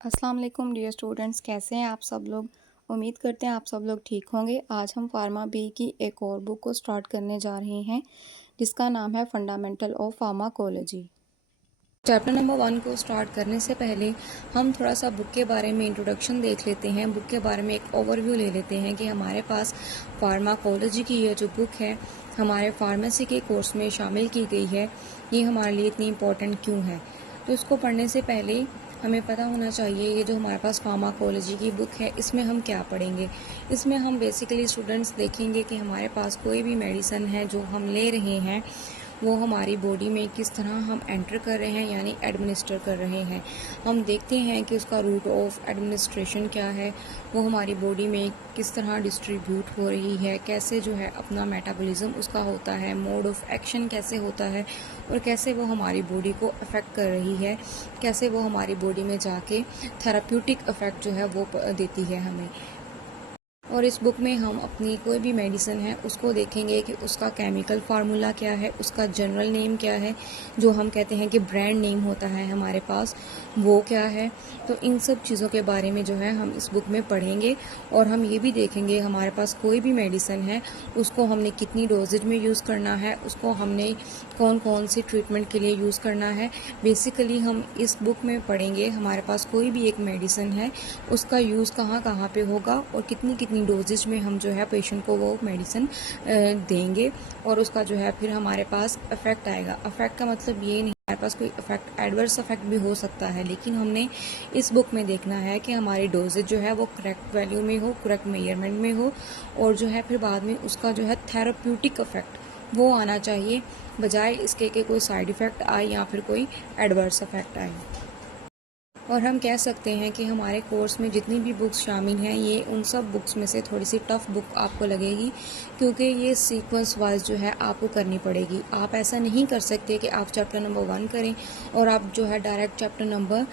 अस्सलाम वालेकुम dear students, कैसे हैं आप सब लोग। उम्मीद करते हैं आप सब लोग ठीक होंगे। आज हम फार्मा बी की एक और बुक को स्टार्ट करने जा रहे हैं जिसका नाम है fundamental of pharmacology. Chapter number 1 को स्टार्ट करने से पहले हम थोड़ा सा बुक के बारे में इंट्रोडक्शन देख लेते हैं। बुक के बारे में एक ओवरव्यू ले लेते हैं कि हमारे पास फार्माकोलॉजी की ये जो बुक है हमारे फार्मेसी के कोर्स में शामिल की गई है, ये हमारे लिए इतनी इम्पोर्टेंट क्यों है। तो इसको पढ़ने से पहले हमें पता होना चाहिए ये जो हमारे पास फार्माकोलॉजी की बुक है इसमें हम क्या पढ़ेंगे। इसमें हम बेसिकली स्टूडेंट्स देखेंगे कि हमारे पास कोई भी मेडिसिन है जो हम ले रहे हैं वो हमारी बॉडी में किस तरह हम एंटर कर रहे हैं, यानी एडमिनिस्टर कर रहे हैं। हम देखते हैं कि उसका रूट ऑफ एडमिनिस्ट्रेशन क्या है, वो हमारी बॉडी में किस तरह डिस्ट्रीब्यूट हो रही है, कैसे जो है अपना मेटाबॉलिज्म उसका होता है, मोड ऑफ एक्शन कैसे होता है और कैसे वो हमारी बॉडी को अफेक्ट कर रही है, कैसे वो हमारी बॉडी में जाके थेराप्यूटिक इफेक्ट जो है वो देती है हमें। और इस बुक में हम अपनी कोई भी मेडिसिन है उसको देखेंगे कि उसका केमिकल फार्मूला क्या है, उसका जनरल नेम क्या है, जो हम कहते हैं कि ब्रांड नेम होता है हमारे पास वो क्या है। तो इन सब चीज़ों के बारे में जो है हम इस बुक में पढ़ेंगे। और हम ये भी देखेंगे हमारे पास कोई भी मेडिसिन है उसको हमने कितनी डोजेज में यूज़ करना है, उसको हमने कौन कौन सी ट्रीटमेंट के लिए यूज़ करना है। बेसिकली हम इस बुक में पढ़ेंगे हमारे पास कोई भी एक मेडिसिन है उसका यूज़ कहाँ कहाँ पे होगा और कितनी कितनी डोजेज में हम जो है पेशेंट को वो मेडिसिन देंगे और उसका जो है फिर हमारे पास इफेक्ट आएगा। इफेक्ट का मतलब ये नहीं हमारे पास कोई इफेक्ट एडवर्स इफेक्ट भी हो सकता है, लेकिन हमने इस बुक में देखना है कि हमारी डोजेज जो है वो करेक्ट वैल्यू में हो, करेक्ट मेजरमेंट में हो और जो है फिर बाद में उसका जो है थेराप्यूटिक इफेक्ट वो आना चाहिए, बजाय इसके कि कोई साइड इफ़ेक्ट आए या फिर कोई एडवर्स इफेक्ट आए। और हम कह सकते हैं कि हमारे कोर्स में जितनी भी बुक्स शामिल हैं ये उन सब बुक्स में से थोड़ी सी टफ़ बुक आपको लगेगी, क्योंकि ये सीक्वेंस वाइज जो है आपको करनी पड़ेगी। आप ऐसा नहीं कर सकते कि आप चैप्टर नंबर 1 करें और आप जो है डायरेक्ट चैप्टर नंबर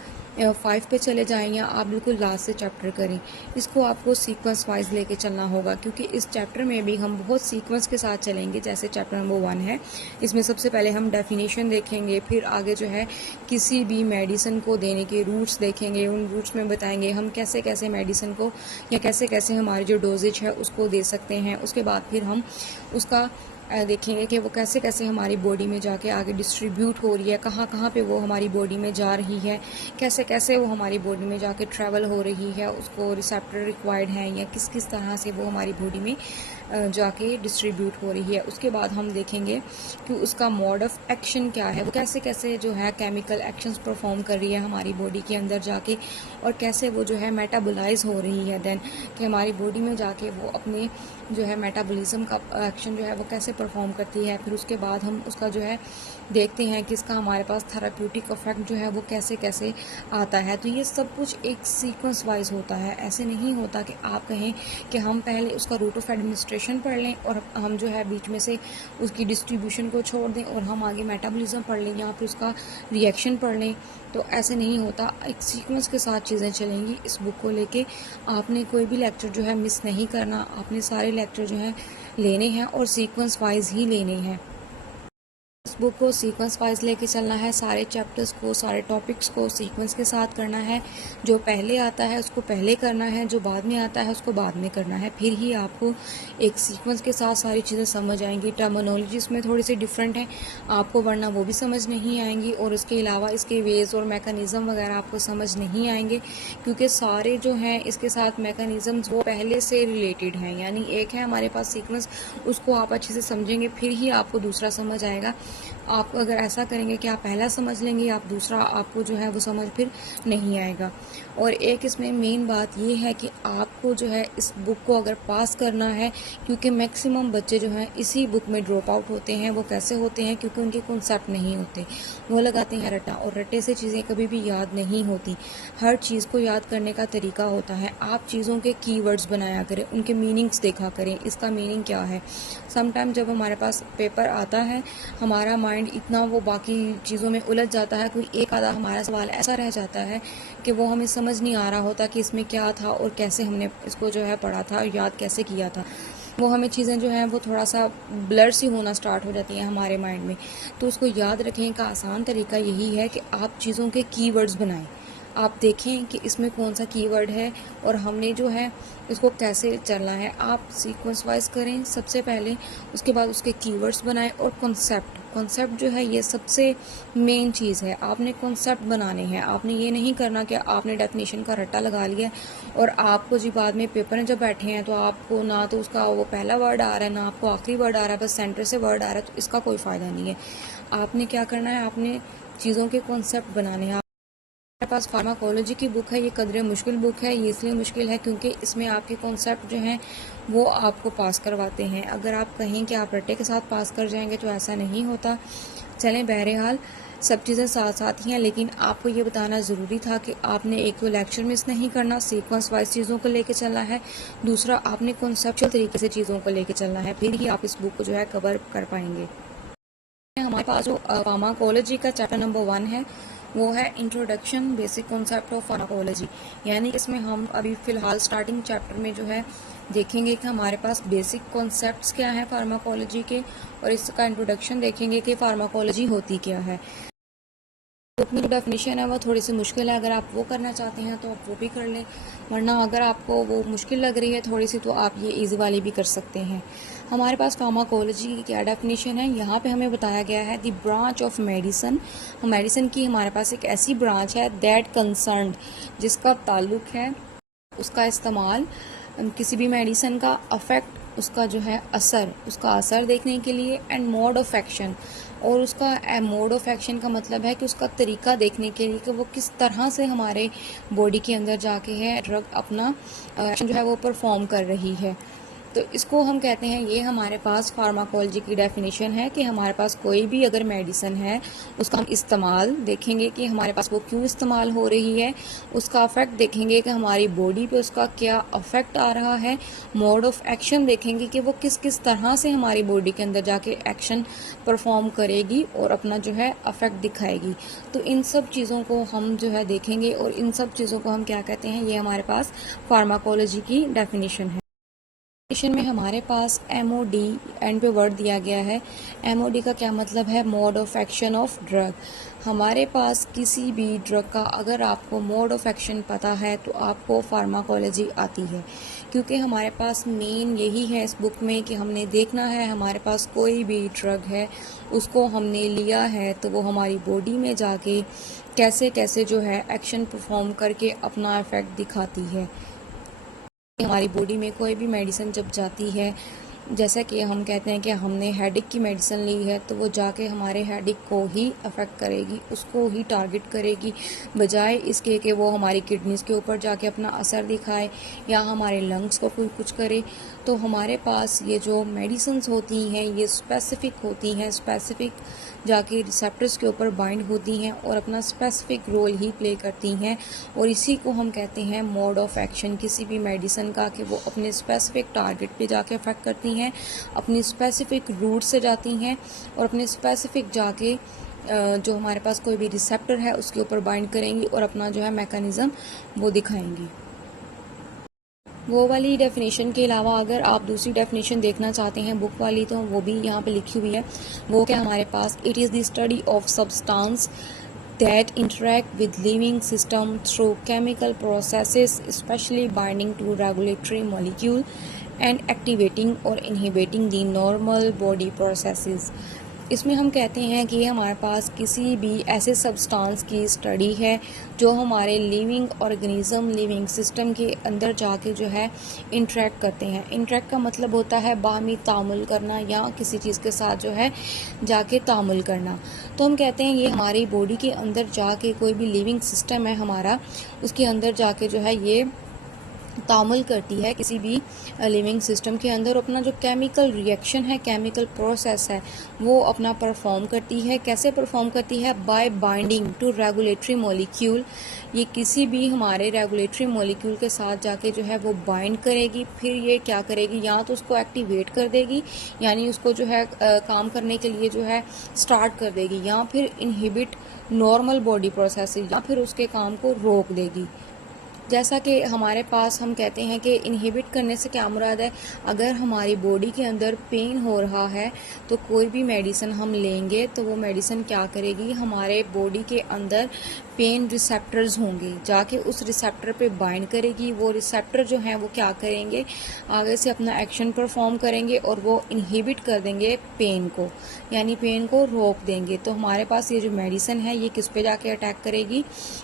5 पे चले जाएं या आप बिल्कुल लास्ट से चैप्टर करें। इसको आपको सीक्वेंस वाइज लेके चलना होगा, क्योंकि इस चैप्टर में भी हम बहुत सीक्वेंस के साथ चलेंगे। जैसे चैप्टर नंबर 1 है, इसमें सबसे पहले हम डेफिनेशन देखेंगे, फिर आगे जो है किसी भी मेडिसिन को देने के रूट्स देखेंगे, उन रूट्स में बताएंगे हम कैसे कैसे मेडिसिन को या कैसे कैसे हमारी जो डोजेज है उसको दे सकते हैं। उसके बाद फिर हम उसका देखेंगे कि वो कैसे कैसे हमारी बॉडी में जाके आगे डिस्ट्रीब्यूट हो रही है, कहाँ कहाँ पे वो हमारी बॉडी में जा रही है, कैसे कैसे वो हमारी बॉडी में जाके ट्रैवल हो रही है, उसको रिसेप्टर रिक्वायर्ड है या किस किस तरह से वो हमारी बॉडी में जाके डिस्ट्रीब्यूट हो रही है। उसके बाद हम देखेंगे कि उसका मोड ऑफ एक्शन क्या है, वो कैसे कैसे जो है केमिकल एक्शंस परफॉर्म कर रही है हमारी बॉडी के अंदर जाके और कैसे वो जो है मेटाबोलाइज हो रही है, देन कि हमारी बॉडी में जाके वो अपने जो है मेटाबॉलिज्म का एक्शन जो है वो कैसे परफॉर्म करती है। फिर उसके बाद हम उसका जो है देखते हैं कि इसका हमारे पास थेराप्यूटिक इफेक्ट जो है वो कैसे कैसे आता है। तो ये सब कुछ एक सीक्वेंस वाइज होता है, ऐसे नहीं होता कि आप कहें कि हम पहले उसका रूट ऑफ एडमिनिस्ट्रेशन पढ़ लें और हम जो है बीच में से उसकी डिस्ट्रीब्यूशन को छोड़ दें और हम आगे मेटाबॉलिज्म पढ़ लें या फिर उसका रिएक्शन पढ़ लें। तो ऐसे नहीं होता, एक सीक्वेंस के साथ चीज़ें चलेंगी। इस बुक को लेके आपने कोई भी लेक्चर जो है मिस नहीं करना, आपने सारे लेक्चर जो हैं लेने हैं और सीक्वेंस वाइज ही लेने हैं। इस बुक को सीक्वेंस वाइज लेके चलना है, सारे चैप्टर्स को, सारे टॉपिक्स को सीक्वेंस के साथ करना है। जो पहले आता है उसको पहले करना है, जो बाद में आता है उसको बाद में करना है, फिर ही आपको एक सीक्वेंस के साथ सारी चीज़ें समझ आएंगी। टर्मिनोलॉजी इसमें थोड़ी सी डिफरेंट है आपको, वरना वो भी समझ नहीं आएंगी और उसके अलावा इसके वेज और मैकेनिज़्म वगैरह आपको समझ नहीं आएंगे, क्योंकि सारे जो हैं इसके साथ मैकेनिज़्म वो पहले से रिलेटेड हैं। यानी एक है हमारे पास सीक्वेंस, उसको आप अच्छे से समझेंगे फिर ही आपको दूसरा समझ आएगा। आप अगर ऐसा करेंगे कि आप पहला समझ लेंगे, आप दूसरा आपको जो है वो समझ फिर नहीं आएगा। और एक इसमें मेन बात ये है कि आपको जो है इस बुक को अगर पास करना है, क्योंकि मैक्सिमम बच्चे जो हैं इसी बुक में ड्रॉप आउट होते हैं। वो कैसे होते हैं, क्योंकि उनके कॉन्सेप्ट नहीं होते, वो लगाते हैं रट्टा और रट्टे से चीज़ें कभी भी याद नहीं होती। हर चीज़ को याद करने का तरीका होता है। आप चीज़ों के कीवर्ड्स बनाया करें, उनके मीनिंग्स देखा करें, इसका मीनिंग क्या है। समटाइम जब हमारे पास पेपर आता है हमारा माइंड इतना वो बाकी चीज़ों में उलझ जाता है, कोई एक आधा हमारा सवाल ऐसा रह जाता है कि वो हमें समझ नहीं आ रहा होता कि इसमें क्या था और कैसे हमने इसको जो है पढ़ा था और याद कैसे किया था। वो हमें चीज़ें जो हैं वो थोड़ा सा ब्लर सी होना स्टार्ट हो जाती हैं हमारे माइंड में। तो उसको याद रखने का आसान तरीका यही है कि आप चीज़ों के कीवर्ड्स बनाएं। आप देखें कि इसमें कौन सा कीवर्ड है और हमने जो है इसको कैसे चलना है। आप सीक्वेंस वाइज करें सबसे पहले, उसके बाद उसके कीवर्ड्स बनाएं और कॉन्सेप्ट जो है ये सबसे मेन चीज़ है। आपने कॉन्सेप्ट बनाने हैं, आपने ये नहीं करना कि आपने डेफिनेशन का रट्टा लगा लिया और आपको जी बाद में पेपर में जब बैठे हैं तो आपको ना तो उसका वो पहला वर्ड आ रहा है ना आपको आखिरी वर्ड आ रहा है, बस सेंटर से वर्ड आ रहा है, तो इसका कोई फ़ायदा नहीं है। आपने क्या करना है, आपने चीज़ों के कॉन्सेप्ट बनाने हैं। मेरे पास फार्माकोलॉजी की बुक है, ये कदरे मुश्किल बुक है। ये इसलिए मुश्किल है क्योंकि इसमें आपके कॉन्सेप्ट जो हैं वो आपको पास करवाते हैं। अगर आप कहें कि आप रट्टे के साथ पास कर जाएंगे तो ऐसा नहीं होता। चलें, बहरहाल सब चीज़ें साथ साथ ही हैं, लेकिन आपको ये बताना ज़रूरी था कि आपने एक तो लेक्चर मिस नहीं करना, सीक्वेंस वाइज चीज़ों को लेके चलना है। दूसरा, आपने कॉन्सेप्चुअल तरीके से चीज़ों को लेके चलना है, फिर ही आप इस बुक को जो है कवर कर पाएंगे। हमारे पास जो फार्माकोलॉजी का चैप्टर नंबर 1 है वो है introduction basic concept of pharmacology. यानी इसमें हम अभी फ़िलहाल स्टार्टिंग चैप्टर में जो है देखेंगे कि हमारे पास बेसिक कॉन्सेप्ट्स क्या हैं फार्माकोलॉजी के, और इसका इंट्रोडक्शन देखेंगे कि फार्माकोलॉजी होती क्या है। बुक में जो डेफिनेशन है वो थोड़ी सी मुश्किल है, अगर आप वो करना चाहते हैं तो आप वो भी कर लें, वरना अगर आपको वो मुश्किल लग रही है थोड़ी सी तो आप ये इजी वाली भी कर सकते हैं। हमारे पास फार्माकोलॉजी की क्या डेफिनेशन है, यहाँ पे हमें बताया गया है the branch of medicine. Medicine की हमारे पास एक ऐसी ब्रांच है दैट कंसर्न्ड, जिसका ताल्लुक है उसका इस्तेमाल किसी भी मेडिसिन का अफेक्ट, उसका जो है असर, उसका असर देखने के लिए, एंड मोड ऑफ एक्शन, और उसका मोड ऑफ एक्शन का मतलब है कि उसका तरीका देखने के लिए कि वो किस तरह से हमारे बॉडी के अंदर जाके है ड्रग अपना एक्शन जो है वो परफॉर्म कर रही है। तो इसको हम कहते हैं, ये हमारे पास फार्माकोलॉजी की डेफिनेशन है कि हमारे पास कोई भी अगर मेडिसिन है उसका हम इस्तेमाल देखेंगे कि हमारे पास वो क्यों इस्तेमाल हो रही है, उसका अफेक्ट देखेंगे कि हमारी बॉडी पे उसका क्या अफेक्ट आ रहा है, मोड ऑफ एक्शन देखेंगे कि वो किस किस तरह से हमारी बॉडी के अंदर जाके एक्शन परफॉर्म करेगी और अपना जो है अफेक्ट दिखाएगी। तो इन सब चीज़ों को हम जो है देखेंगे और इन सब चीज़ों को हम क्या कहते हैं, ये हमारे पास फार्माकोलॉजी की डेफिनेशन है। में हमारे पास MOD एंड पे वर्ड दिया गया है। MOD का क्या मतलब है, mode of action of drug. हमारे पास किसी भी ड्रग का अगर आपको मोड ऑफ एक्शन पता है तो आपको फार्माकोलॉजी आती है, क्योंकि हमारे पास मेन यही है इस बुक में कि हमने देखना है हमारे पास कोई भी ड्रग है उसको हमने लिया है तो वो हमारी बॉडी में जाके कैसे कैसे जो है एक्शन परफॉर्म करके अपना इफेक्ट दिखाती है। हमारी बॉडी में कोई भी मेडिसिन जब जाती है, जैसा कि हम कहते हैं कि हमने हेडेक की मेडिसिन ली है तो वो जाके हमारे हेडेक को ही अफेक्ट करेगी, उसको ही टारगेट करेगी, बजाय इसके कि वो हमारी किडनीज़ के ऊपर जाके अपना असर दिखाए या हमारे लंग्स को कोई कुछ करे। तो हमारे पास ये जो मेडिसिन्स होती हैं ये स्पेसिफिक होती हैं, स्पेसिफिक जाके रिसेप्टर्स के ऊपर बाइंड होती हैं और अपना स्पेसिफिक रोल ही प्ले करती हैं, और इसी को हम कहते हैं मोड ऑफ एक्शन किसी भी मेडिसिन का, कि वो अपने स्पेसिफिक टारगेट पे जाके अफेक्ट करती हैं, अपनी स्पेसिफिक रूट से जाती हैं और अपने स्पेसिफिक जाके जो हमारे पास कोई भी रिसेप्टर है उसके ऊपर बाइंड करेंगी और अपना जो है मैकेनिज़्म वो दिखाएंगी। वो वाली डेफिनेशन के अलावा अगर आप दूसरी डेफिनेशन देखना चाहते हैं बुक वाली तो वो भी यहाँ पे लिखी हुई है। वो क्या हमारे पास, it is the study of substance that interact with living system through chemical processes, especially binding to regulatory molecule and activating or inhibiting the normal body processes। इसमें हम कहते हैं कि हमारे पास किसी भी ऐसे सब्सटेंस की स्टडी है जो हमारे लिविंग ऑर्गेनिज्म, लिविंग सिस्टम के अंदर जाके जो है इंटरेक्ट करते हैं। इंटरेक्ट का मतलब होता है बाहमी तामुल करना या किसी चीज़ के साथ जो है जाके तामुल करना। तो हम कहते हैं ये हमारी बॉडी के अंदर जाके कोई भी लिविंग सिस्टम है हमारा, उसके अंदर जाके जो है ये तामुल करती है किसी भी लिविंग सिस्टम के अंदर, अपना जो केमिकल रिएक्शन है, केमिकल प्रोसेस है वो अपना परफॉर्म करती है। कैसे परफॉर्म करती है, by binding to regulatory molecule. ये किसी भी हमारे रेगुलेटरी मॉलिक्यूल के साथ जाके जो है वो बाइंड करेगी, फिर ये क्या करेगी, या तो उसको एक्टिवेट कर देगी यानी उसको जो है काम करने के लिए जो है स्टार्ट कर देगी, या फिर इनहिबिट नॉर्मल बॉडी प्रोसेस, या फिर उसके काम को रोक देगी। जैसा कि हमारे पास हम कहते हैं कि इनहिबिट करने से क्या मुराद है, अगर हमारी बॉडी के अंदर पेन हो रहा है तो कोई भी मेडिसिन हम लेंगे तो वो मेडिसिन क्या करेगी, हमारे बॉडी के अंदर पेन रिसेप्टर्स होंगे, जाके उस रिसेप्टर पे बाइंड करेगी। वो रिसेप्टर जो हैं वो क्या करेंगे, आगे से अपना एक्शन परफॉर्म करेंगे और वो इनहिबिट कर देंगे पेन को, यानी पेन को रोक देंगे। तो हमारे पास ये जो मेडिसिन है ये किस पे जाके अटैक करेगी,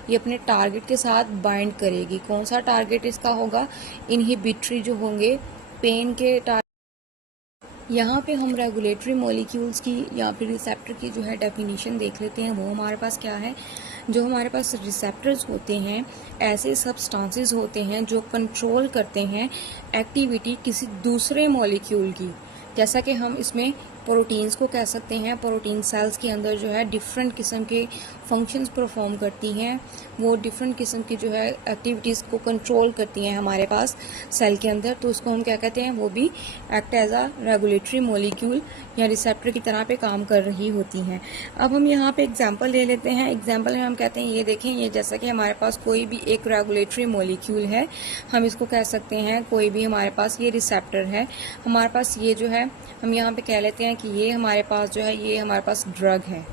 ये अपने टारगेट के साथ बाइंड करेगी। कौन सा टारगेट इसका होगा, इनहिबिटरी जो होंगे पेन के टारगेट। यहाँ पे हम रेगुलेटरी मॉलिक्यूल्स की या फिर रिसेप्टर की जो है डेफिनेशन देख लेते हैं। वो हमारे पास क्या है, जो हमारे पास रिसेप्टर्स होते हैं ऐसे सब्सटेंसेस होते हैं जो कंट्रोल करते हैं एक्टिविटी किसी दूसरे मॉलिक्यूल की। जैसा कि हम इसमें प्रोटीन्स को कह सकते हैं, प्रोटीन सेल्स के अंदर जो है डिफरेंट किस्म के फंक्शंस परफॉर्म करती हैं, वो डिफरेंट किस्म की जो है एक्टिविटीज़ को कंट्रोल करती हैं हमारे पास सेल के अंदर। तो उसको हम क्या कहते हैं, वो भी act as a regulatory molecule या रिसेप्टर की तरह पे काम कर रही होती हैं। अब हम यहाँ पे एग्जांपल ले लेते हैं। एग्जांपल में हम कहते हैं, ये देखें, ये जैसा कि हमारे पास कोई भी एक रेगुलेटरी मॉलिक्यूल है, हम इसको कह सकते हैं कोई भी हमारे पास ये रिसेप्टर है। हमारे पास ये जो है, हम यहाँ पे कह लेते हैं कि ये हमारे पास जो है, ये हमारे पास ड्रग है।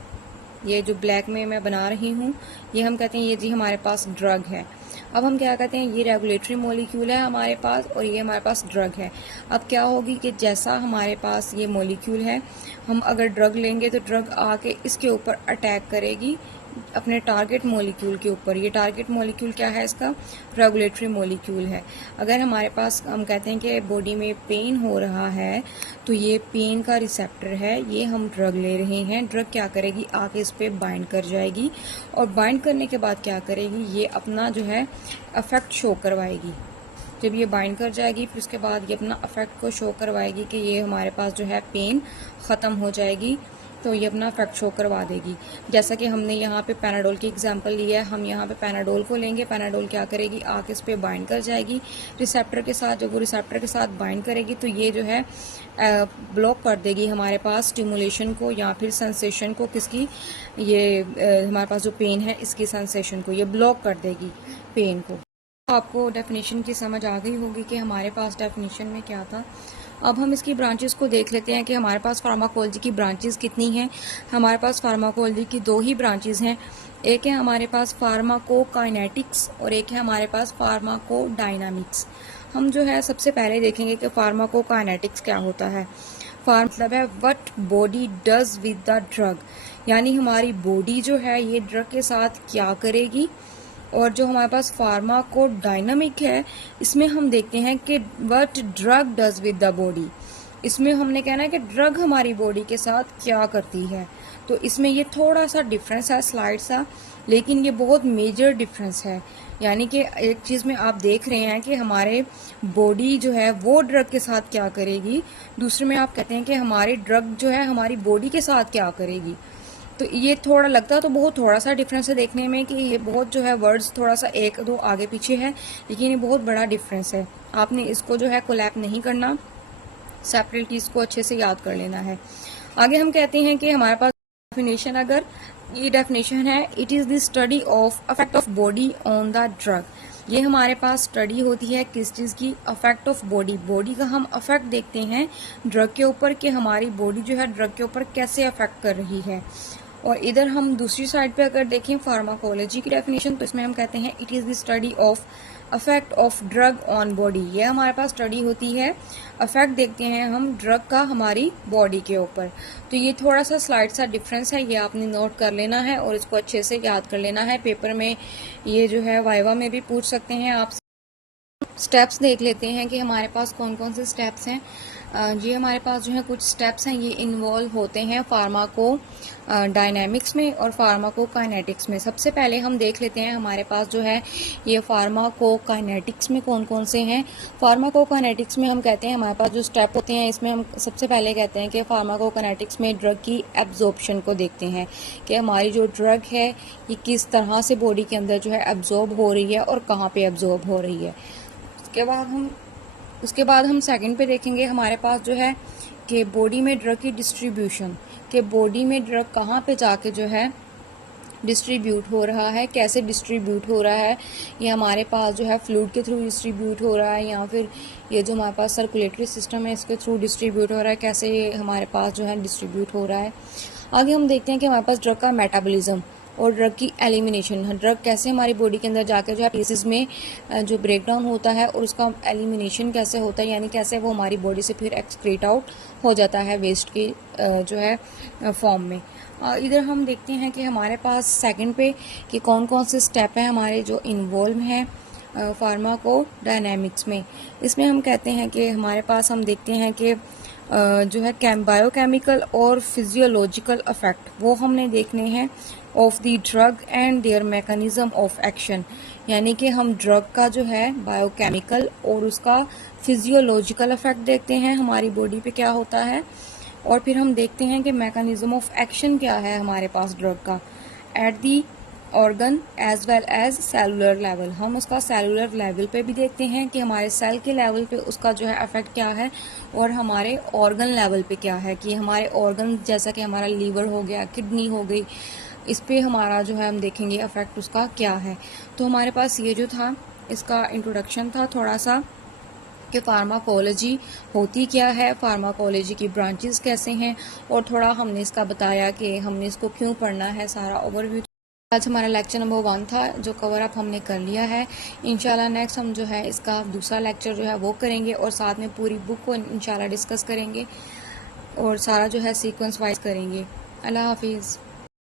ये जो ब्लैक में मैं बना रही हूँ ये हम कहते हैं ये जी हमारे पास ड्रग है। अब हम क्या कहते हैं, ये रेगुलेटरी मॉलिक्यूल है हमारे पास और ये हमारे पास ड्रग है। अब क्या होगी कि जैसा हमारे पास ये मॉलिक्यूल है, हम अगर ड्रग लेंगे तो ड्रग आके इसके ऊपर अटैक करेगी अपने टारगेट मॉलिक्यूल के ऊपर। ये टारगेट मॉलिक्यूल क्या है, इसका रेगुलेटरी मॉलिक्यूल है। अगर हमारे पास हम कहते हैं कि बॉडी में पेन हो रहा है तो ये पेन का रिसेप्टर है, ये हम ड्रग ले रहे हैं। ड्रग क्या करेगी, आके इस पर बाइंड कर जाएगी और बाइंड करने के बाद क्या करेगी, ये अपना जो है इफेक्ट शो करवाएगी। जब ये बाइंड कर जाएगी फिर उसके बाद ये अपना इफेक्ट को शो करवाएगी कि ये हमारे पास जो है पेन ख़त्म हो जाएगी, तो ये अपना इफेक्ट शो करवा देगी। जैसा कि हमने यहाँ पे पैनाडोल की एग्जांपल लिया है, हम यहाँ पे पैनाडोल को लेंगे। पैनाडोल क्या करेगी, आके इस पे बाइंड कर जाएगी रिसेप्टर के साथ। जब वो रिसेप्टर के साथ बाइंड करेगी तो ये जो है ब्लॉक कर देगी हमारे पास स्टिमुलेशन को या फिर सेंसेशन को, किसकी, ये हमारे पास जो पेन है इसकी सेंसेशन को ये ब्लॉक कर देगी पेन को। आपको डेफिनेशन की समझ आ गई होगी कि हमारे पास डेफिनेशन में क्या था। अब हम इसकी ब्रांचेस को देख लेते हैं कि हमारे पास फार्माकोलॉजी की ब्रांचेस कितनी हैं। हमारे पास फार्माकोलॉजी की दो ही ब्रांचेस हैं, एक है हमारे पास फार्माकोकाइनेटिक्स और एक है हमारे पास फार्माकोडायनामिक्स। हम जो है सबसे पहले देखेंगे कि फार्माकोकाइनेटिक्स क्या होता है। मतलब है what body does with the drug, यानी हमारी बॉडी जो है ये ड्रग के साथ क्या करेगी। और जो हमारे पास फार्माकोडायनामिक है, इसमें हम देखते हैं कि what drug does with the body. इसमें हमने कहना है कि ड्रग हमारी बॉडी के साथ क्या करती है। तो इसमें ये थोड़ा सा डिफरेंस है स्लाइड सा, लेकिन ये बहुत मेजर डिफरेंस है। यानी कि एक चीज़ में आप देख रहे हैं कि हमारे बॉडी जो है वो ड्रग के साथ क्या करेगी, दूसरे में आप कहते हैं कि हमारी ड्रग जो है हमारी बॉडी के साथ क्या करेगी। तो ये थोड़ा लगता है तो बहुत थोड़ा सा डिफरेंस है देखने में कि ये बहुत जो है वर्ड्स थोड़ा सा एक दो आगे पीछे है, लेकिन ये बहुत बड़ा डिफरेंस है। आपने इसको जो है कोलैप नहीं करना, सेपरेटली इसको अच्छे से याद कर लेना है। आगे हम कहते हैं कि हमारे पास डेफिनेशन, अगर ये डेफिनेशन है, it is the study of effect of body on the drug. ये हमारे पास स्टडी होती है किस चीज़ की, इफेक्ट ऑफ बॉडी। बॉडी का हम इफेक्ट देखते हैं ड्रग के ऊपर कि हमारी बॉडी जो है ड्रग के ऊपर कैसे इफेक्ट कर रही है। और इधर हम दूसरी साइड पे अगर देखें फार्माकोलॉजी की डेफिनेशन, तो इसमें हम कहते हैं it is the study of effect of drug on body. ये हमारे पास स्टडी होती है, इफेक्ट देखते हैं हम ड्रग का हमारी बॉडी के ऊपर। तो ये थोड़ा सा स्लाइड सा डिफरेंस है, ये आपने नोट कर लेना है और इसको अच्छे से याद कर लेना है। पेपर में ये जो है वाइवा में भी पूछ सकते हैं आप। स्टेप्स देख लेते हैं कि हमारे पास कौन कौन से स्टेप्स हैं। ये हमारे पास जो है कुछ स्टेप्स हैं, ये इन्वॉल्व होते हैं फार्माको डायनामिक्स में और फार्माकोकाइनेटिक्स में। सबसे पहले हम देख लेते हैं हमारे पास जो है ये फार्माकोकाइनेटिक्स में कौन कौन से हैं। फार्माकोकाइनेटिक्स में हम कहते हैं हमारे पास जो स्टेप होते हैं, इसमें हम सबसे पहले कहते हैं कि फार्माकोकाइनेटिक्स में ड्रग की एब्जॉर्प्शन को देखते हैं कि हमारी जो ड्रग है ये किस तरह से बॉडी के अंदर जो है एब्जॉर्ब हो रही है और कहाँ पे एब्जॉर्ब हो रही है। उसके बाद हम सेकंड पे देखेंगे हमारे पास जो है कि बॉडी में ड्रग की डिस्ट्रीब्यूशन, कि बॉडी में ड्रग कहाँ पे जाके जो है डिस्ट्रीब्यूट हो रहा है। कैसे डिस्ट्रीब्यूट हो रहा है, ये हमारे पास जो है फ्लूइड के थ्रू डिस्ट्रीब्यूट हो रहा है, या फिर ये जो हमारे पास सर्कुलेटरी सिस्टम है इसके थ्रू डिस्ट्रीब्यूट हो रहा है, कैसे ये हमारे पास जो है डिस्ट्रीब्यूट हो रहा है। आगे हम देखते हैं कि हमारे पास ड्रग का मेटाबॉलिज्म और ड्रग की एलिमिनेशन, ड्रग कैसे हमारी बॉडी के अंदर जाकर जो है पीसेस में जो ब्रेकडाउन होता है और उसका एलिमिनेशन कैसे होता है, यानी कैसे वो हमारी बॉडी से फिर एक्सक्रीट आउट हो जाता है वेस्ट के जो है फॉर्म में। इधर हम देखते हैं कि हमारे पास सेकंड पे कि कौन कौन से स्टेप हैं हमारे जो इन्वॉल्व हैं फार्माकोडायनेमिक्स में। इसमें हम कहते हैं कि हमारे पास हम देखते हैं कि जो है बायोकेमिकल और फिजियोलॉजिकल इफेक्ट वो हमने देखने हैं of the drug and there mechanism of action, यानी कि हम ड्रग का जो है बायोकेमिकल और उसका फिजियोलॉजिकल इफेक्ट देखते हैं हमारी बॉडी पे क्या होता है, और फिर हम देखते हैं कि मैकेनिज्म ऑफ एक्शन क्या है हमारे पास ड्रग का at the organ as well as cellular level. हम उसका सेलुलर लेवल पे भी देखते हैं कि हमारे सेल के लेवल पे उसका जो है इफेक्ट क्या है, और हमारे ऑर्गन लेवल पे क्या है कि हमारे ऑर्गन जैसा कि हमारा लीवर हो गया, किडनी हो गई, इस पे हमारा जो है हम देखेंगे इफेक्ट उसका क्या है। तो हमारे पास ये जो था इसका इंट्रोडक्शन था थोड़ा सा कि फार्माकोलॉजी होती क्या है, फार्माकोलॉजी की ब्रांचेस कैसे हैं, और थोड़ा हमने इसका बताया कि हमने इसको क्यों पढ़ना है, सारा ओवरव्यू। आज हमारा लेक्चर नंबर 1 था जो कवर अप हमने कर लिया है। इंशाल्लाह नेक्स्ट हम जो है इसका दूसरा लेक्चर जो है वो करेंगे और साथ में पूरी बुक को इंशाल्लाह डिस्कस करेंगे और सारा जो है सीक्वेंस वाइज करेंगे। अल्लाह हाफिज़।